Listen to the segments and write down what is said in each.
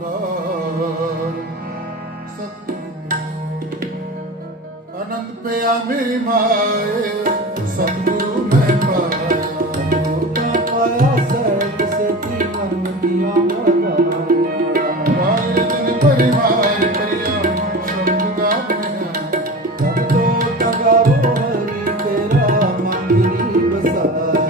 ਓੰਕਾਰ ਸਤਿਗੁਰੂ ਅਨੰਦ ਪਿਆ ਮੇਰੀ ਮਾਏ, ਸਤਿਗੁਰੂ ਮੈਂ ਪਾਇਆ। ਤਾਂ ਪਾਇਆ ਸਹਿਜ ਸੇਤੀ ਮਨ ਦੀਆਂ ਮਗਾਇਆ ਵਾਹਿ ਦਿਨ ਪਰਿਵਾਰ ਕਰਿਆ ਸ਼ਬਦ ਗਾਵਿਆ ਤਬ ਤੋ ਤਗਾਰੋ ਹਰੀ ਤੇਰਾ ਮਨ ਹੀ ਵਸਾਇਆ।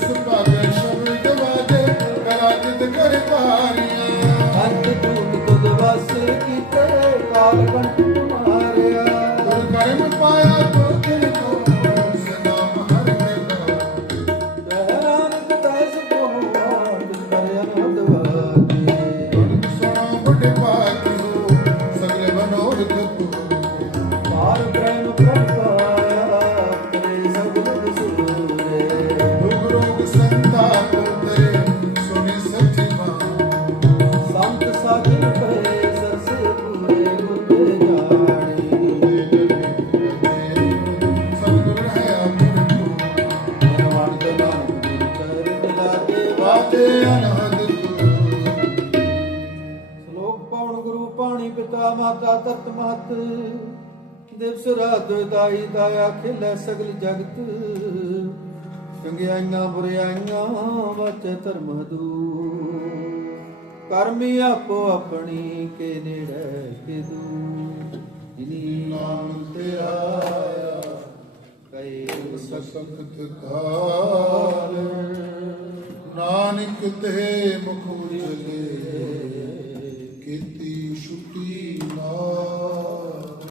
ਸੁਭਾਗੈ ਸ਼ਬਦ ਵਾਜੇ ਕਰਾਜਿਤ ਕਰ ਪਾਰੀਆਂ ਅੰਤ ਟੂਟ ਤੁਧ ਵਸ ਕੀਤੇ ਕਾਲ ਕੰਟ ਮਾਰਿਆ ਗੁਰ ਕਰਮ ਪਾਇਆ ਤੋ ਦਿਲ ਕੋ ਸਦਾ ਹਰ ਮੇਲਾ ਨਾਨਕ ਤੈਸ ਕੋਹਾ ਤਿਸ ਕਰ ਅਨੰਦ ਵਾਜੇ ਸੁਣੋ ਬੁੱਢ ਪਾਤੀ ਹੋ ਸਗਲੇ ਬਨੋਰਥ ਪੂਰੇ ਪਾਰ ਬ੍ਰਹਮ ਮਾਤਾ ਤਤ ਮਹਤ, ਦਿਵਸ ਰਾਤ ਦਾਈ ਦਾਇਆ ਖਿਲੇ ਸਗਲ ਜਗਤ। ਚੰਗਿਆਈਆਂ, ਬੁਰਿਆਈਆਂ, ਵਾਚੇ ਧਰਮ ਦੂ ਕਰਮੀ ਆਪੋ ਆਪਣੀ ਕੇ ਨੇੜੇ ਕੇ ਦੂ ਜਿਨੀ ਨਾਮ ਤੇ ਆਇਆ ਸਖਤ ਕਾਲ ਨਾਨਕ ਤੇ ਮੁਖ ਉਜਲੇ